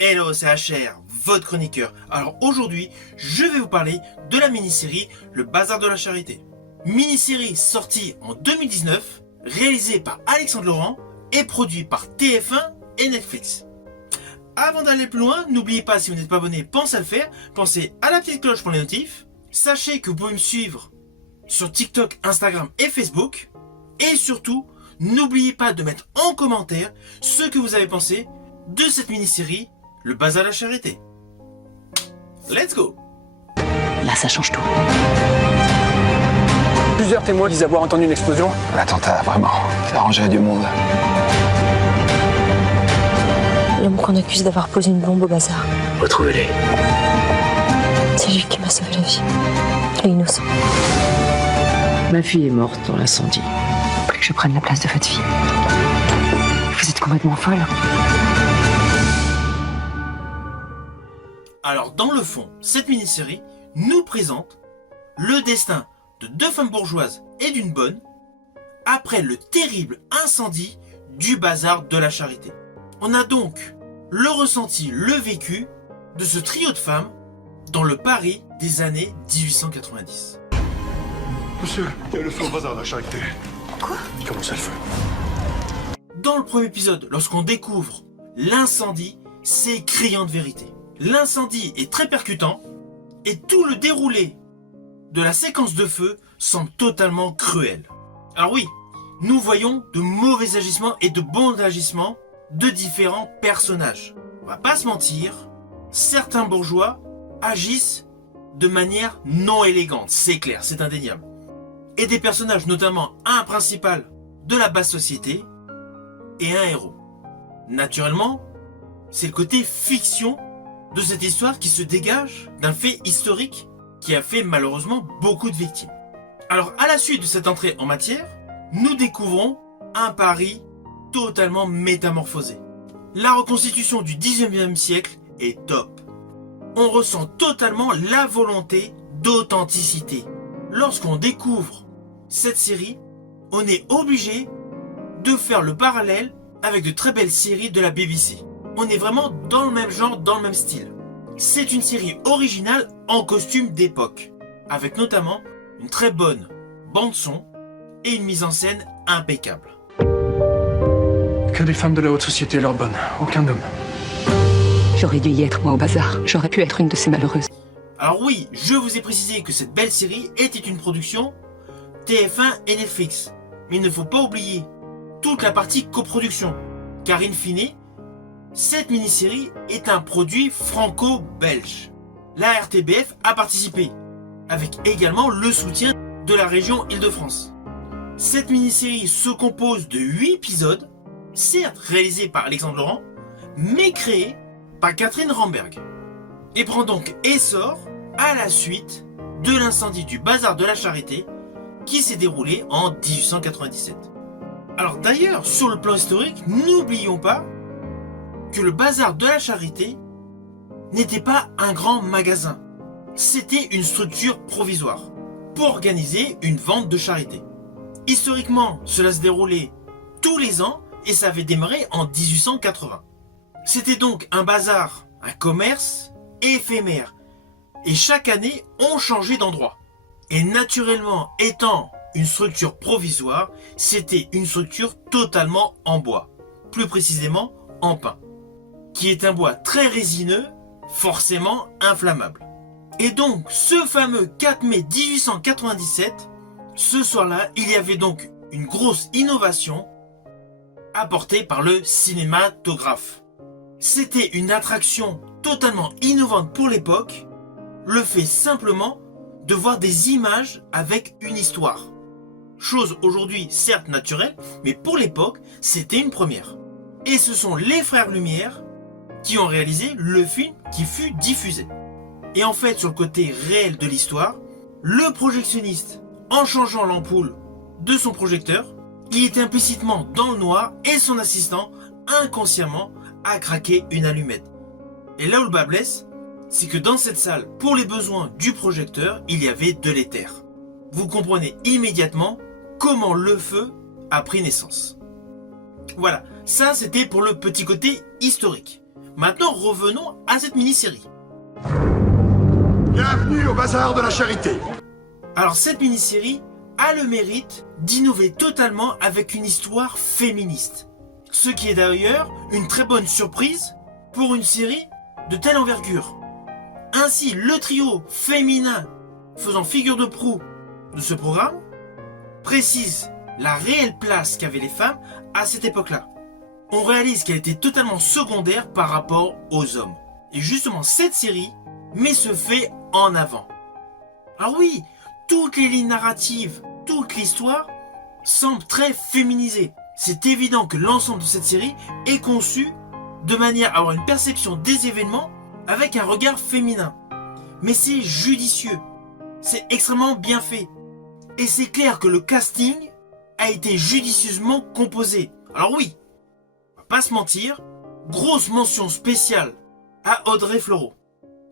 Hello, c'est HR, votre chroniqueur. Alors aujourd'hui, je vais vous parler de la mini-série Le Bazar de la Charité. Mini-série sortie en 2019, réalisée par Alexandre Laurent et produite par TF1 et Netflix. Avant d'aller plus loin, n'oubliez pas, si vous n'êtes pas abonné, pensez à le faire. Pensez à la petite cloche pour les notifs. Sachez que vous pouvez me suivre sur TikTok, Instagram et Facebook. Et surtout, n'oubliez pas de mettre en commentaire ce que vous avez pensé de cette mini-série Le Bazar de la Charité. Let's go! Là, ça change tout. Plusieurs témoins disent avoir entendu une explosion. L'attentat, vraiment, ça arrangerait du monde. L'homme qu'on accuse d'avoir posé une bombe au bazar. Retrouvez-les. C'est lui qui m'a sauvé la vie. Il est innocent. Ma fille est morte dans l'incendie. Vous voulez que je prenne la place de votre fille? Vous êtes complètement folle. Alors dans le fond, cette mini-série nous présente le destin de deux femmes bourgeoises et d'une bonne après le terrible incendie du bazar de la Charité. On a donc le ressenti, le vécu de ce trio de femmes dans le Paris des années 1890. Monsieur, il y a le feu au bazar de la Charité. Quoi? Comment ça le feu? Dans le premier épisode, lorsqu'on découvre l'incendie, c'est criant de vérité. L'incendie est très percutant et tout le déroulé de la séquence de feu semble totalement cruel. Alors oui, nous voyons de mauvais agissements et de bons agissements de différents personnages. On va pas se mentir, certains bourgeois agissent de manière non élégante, c'est clair, c'est indéniable. Et des personnages, notamment un principal de la basse société et un héros. Naturellement, c'est le côté fiction de cette histoire qui se dégage d'un fait historique qui a fait malheureusement beaucoup de victimes. Alors à la suite de cette entrée en matière, nous découvrons un Paris totalement métamorphosé. La reconstitution du 19e siècle est top. On ressent totalement la volonté d'authenticité. Lorsqu'on découvre cette série, on est obligé de faire le parallèle avec de très belles séries de la BBC. On est vraiment dans le même genre, dans le même style. C'est une série originale en costume d'époque, avec notamment une très bonne bande-son et une mise en scène impeccable. Que des femmes de la haute société leur bonne, aucun homme. J'aurais dû y être, moi, au bazar. J'aurais pu être une de ces malheureuses. Alors oui, je vous ai précisé que cette belle série était une production TF1 et Netflix. Mais il ne faut pas oublier toute la partie coproduction, car in fine, cette mini-série est un produit franco-belge. La RTBF a participé, avec également le soutien de la région Île-de-France. Cette mini-série se compose de 8 épisodes, certes réalisés par Alexandre Laurent, mais créés par Catherine Ramberg, et prend donc essor à la suite de l'incendie du bazar de la Charité qui s'est déroulé en 1897. Alors d'ailleurs, sur le plan historique, n'oublions pas que le bazar de la Charité n'était pas un grand magasin. C'était une structure provisoire pour organiser une vente de charité. Historiquement, cela se déroulait tous les ans et ça avait démarré en 1880. C'était donc un bazar, un commerce éphémère. Et chaque année, on changeait d'endroit. Et naturellement, étant une structure provisoire, c'était une structure totalement en bois. Plus précisément, en pin. Qui est un bois très résineux, forcément inflammable. Et donc, ce fameux 4 mai 1897, ce soir-là, il y avait donc une grosse innovation apportée par le cinématographe. C'était une attraction totalement innovante pour l'époque, le fait simplement de voir des images avec une histoire. Chose aujourd'hui certes naturelle, mais pour l'époque, c'était une première. Et ce sont les frères Lumière qui ont réalisé le film qui fut diffusé. Et en fait, sur le côté réel de l'histoire, le projectionniste, en changeant l'ampoule de son projecteur, il était implicitement dans le noir et son assistant, inconsciemment, a craqué une allumette. Et là où le bas blesse, c'est que dans cette salle, pour les besoins du projecteur, il y avait de l'éther. Vous comprenez immédiatement comment le feu a pris naissance. Voilà, ça c'était pour le petit côté historique. Maintenant, revenons à cette mini-série. Bienvenue au bazar de la charité. Alors cette mini-série a le mérite d'innover totalement avec une histoire féministe. Ce qui est d'ailleurs une très bonne surprise pour une série de telle envergure. Ainsi, le trio féminin faisant figure de proue de ce programme précise la réelle place qu'avaient les femmes à cette époque-là. On réalise qu'elle était totalement secondaire par rapport aux hommes. Et justement, cette série met ce fait en avant. Alors oui, toutes les lignes narratives, toute l'histoire semble très féminisée. C'est évident que l'ensemble de cette série est conçu de manière à avoir une perception des événements avec un regard féminin. Mais c'est judicieux, c'est extrêmement bien fait. Et c'est clair que le casting a été judicieusement composé. Alors oui, on va pas se mentir, grosse mention spéciale à Audrey Fleurot,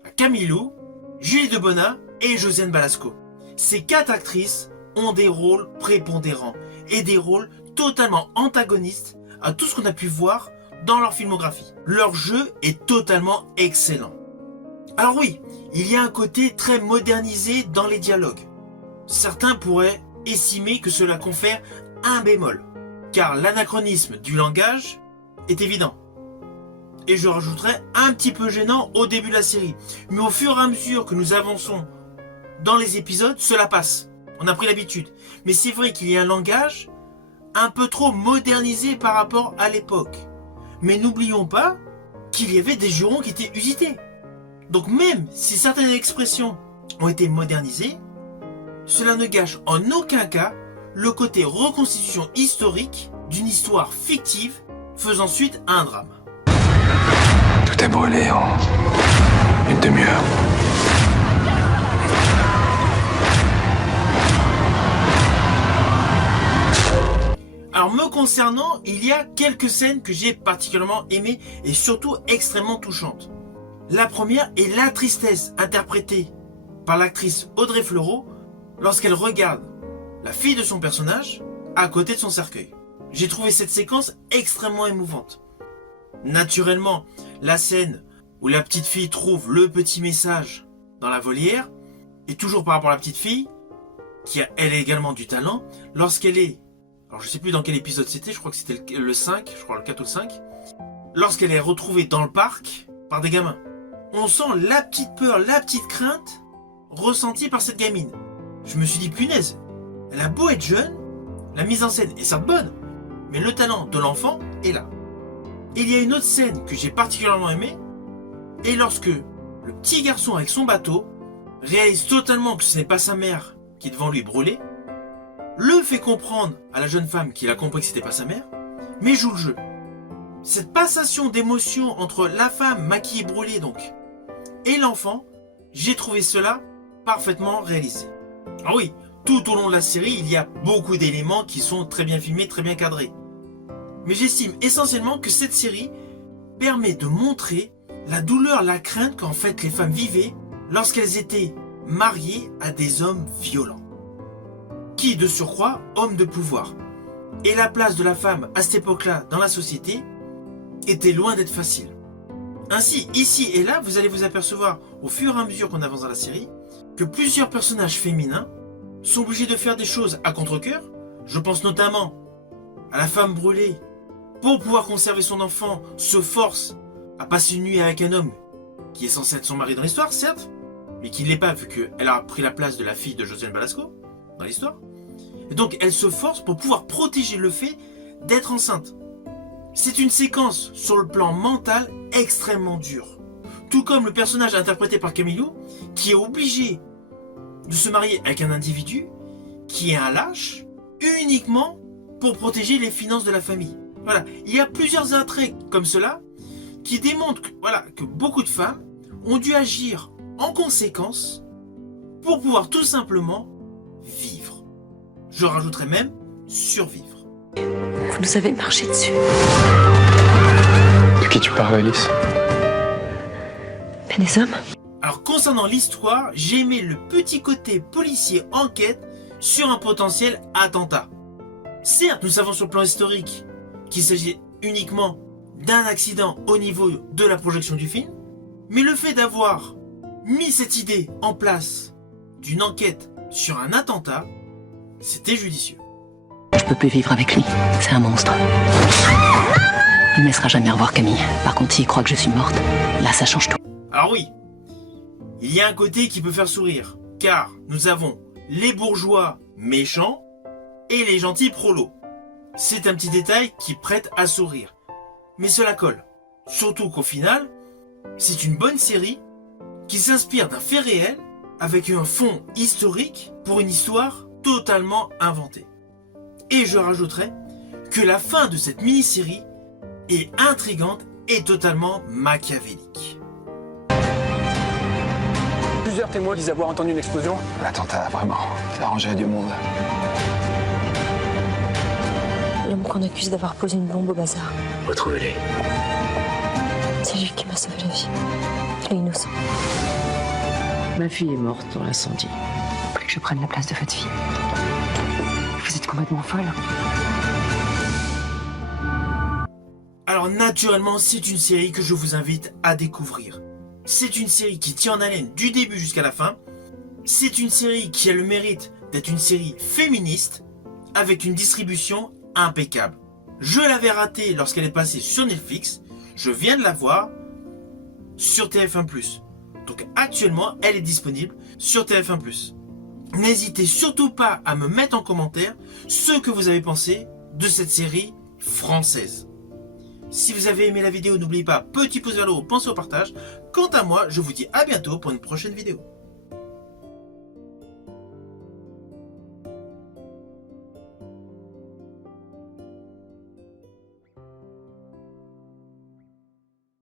à Camille Lou, Julie Debona et Josiane Balasco. Ces 4 actrices ont des rôles prépondérants et des rôles totalement antagonistes à tout ce qu'on a pu voir dans leur filmographie. Leur jeu est totalement excellent. Alors oui, il y a un côté très modernisé dans les dialogues. Certains pourraient estimer que cela confère un bémol, car l'anachronisme du langage est évident. Et je rajouterais un petit peu gênant au début de la série. Mais au fur et à mesure que nous avançons dans les épisodes, cela passe. On a pris l'habitude. Mais c'est vrai qu'il y a un langage un peu trop modernisé par rapport à l'époque. Mais n'oublions pas qu'il y avait des jurons qui étaient usités. Donc même si certaines expressions ont été modernisées, cela ne gâche en aucun cas le côté reconstitution historique d'une histoire fictive faisant suite à un drame. Tout est brûlé en une demi-heure. Alors me concernant, il y a quelques scènes que j'ai particulièrement aimées et surtout extrêmement touchantes. La première est la tristesse interprétée par l'actrice Audrey Fleurot lorsqu'elle regarde la fille de son personnage à côté de son cercueil. J'ai trouvé cette séquence extrêmement émouvante. Naturellement, la scène où la petite fille trouve le petit message dans la volière est toujours par rapport à la petite fille qui a elle également du talent lorsqu'elle est, alors je sais plus dans quel épisode c'était, je crois que c'était le 5, je crois le 4 ou le 5, lorsqu'elle est retrouvée dans le parc par des gamins. On sent la petite peur, la petite crainte ressentie par cette gamine. Je me suis dit, punaise, elle a beau être jeune, la mise en scène est certes bonne, mais le talent de l'enfant est là. Et il y a une autre scène que j'ai particulièrement aimée, et lorsque le petit garçon avec son bateau réalise totalement que ce n'est pas sa mère qui est devant lui brûlée, le fait comprendre à la jeune femme qu'il a compris que c'était pas sa mère, mais joue le jeu. Cette passation d'émotions entre la femme maquillée brûlée donc et l'enfant, j'ai trouvé cela parfaitement réalisé. Ah oui, tout au long de la série, il y a beaucoup d'éléments qui sont très bien filmés, très bien cadrés. Mais j'estime essentiellement que cette série permet de montrer la douleur, la crainte qu'en fait les femmes vivaient lorsqu'elles étaient mariées à des hommes violents. Qui, de surcroît, hommes de pouvoir. Et la place de la femme à cette époque-là dans la société était loin d'être facile. Ainsi, ici et là, vous allez vous apercevoir, au fur et à mesure qu'on avance dans la série, que plusieurs personnages féminins sont obligés de faire des choses à contre-cœur. Je pense notamment à la femme brûlée, pour pouvoir conserver son enfant, se force à passer une nuit avec un homme qui est censé être son mari dans l'histoire, certes, mais qui ne l'est pas vu qu'elle a pris la place de la fille de Josiane Balasco dans l'histoire. Et donc elle se force pour pouvoir protéger le fait d'être enceinte. C'est une séquence sur le plan mental extrêmement dure. Tout comme le personnage interprété par Camille Lou, qui est obligé de se marier avec un individu qui est un lâche uniquement pour protéger les finances de la famille. Voilà, il y a plusieurs attraits comme cela qui démontrent que beaucoup de femmes ont dû agir en conséquence pour pouvoir tout simplement vivre. Je rajouterais même survivre. Vous nous avez marché dessus. De qui tu parles, Alice? Mais des hommes? Alors concernant l'histoire, j'ai aimé le petit côté policier enquête sur un potentiel attentat. Certes, nous savons sur le plan historique qu'il s'agit uniquement d'un accident au niveau de la projection du film, mais le fait d'avoir mis cette idée en place d'une enquête sur un attentat, c'était judicieux. Je peux plus vivre avec lui. C'est un monstre. Il ne me laissera jamais revoir Camille. Par contre, s'il croit que je suis morte, là, ça change tout. Alors oui, il y a un côté qui peut faire sourire, car nous avons les bourgeois méchants et les gentils prolos. C'est un petit détail qui prête à sourire. Mais cela colle. Surtout qu'au final, c'est une bonne série qui s'inspire d'un fait réel avec un fond historique pour une histoire totalement inventée. Et je rajouterai que la fin de cette mini-série est intrigante et totalement machiavélique. Plusieurs témoins disent avoir entendu une explosion. L'attentat, vraiment, ça arrangerait du monde. L'homme qu'on accuse d'avoir posé une bombe au bazar. Retrouvez-les. C'est lui qui m'a sauvé la vie. Il est innocent. Ma fille est morte dans l'incendie. Plus que je prenne la place de votre fille. Vous êtes complètement folle. Alors naturellement, c'est une série que je vous invite à découvrir. C'est une série qui tient en haleine du début jusqu'à la fin. C'est une série qui a le mérite d'être une série féministe avec une distribution impeccable. Je l'avais ratée lorsqu'elle est passée sur Netflix. Je viens de la voir sur TF1+. Donc actuellement, elle est disponible sur TF1+. N'hésitez surtout pas à me mettre en commentaire ce que vous avez pensé de cette série française. Si vous avez aimé la vidéo, n'oubliez pas, petit pouce vers le haut, pensez au partage. Quant à moi, je vous dis à bientôt pour une prochaine vidéo.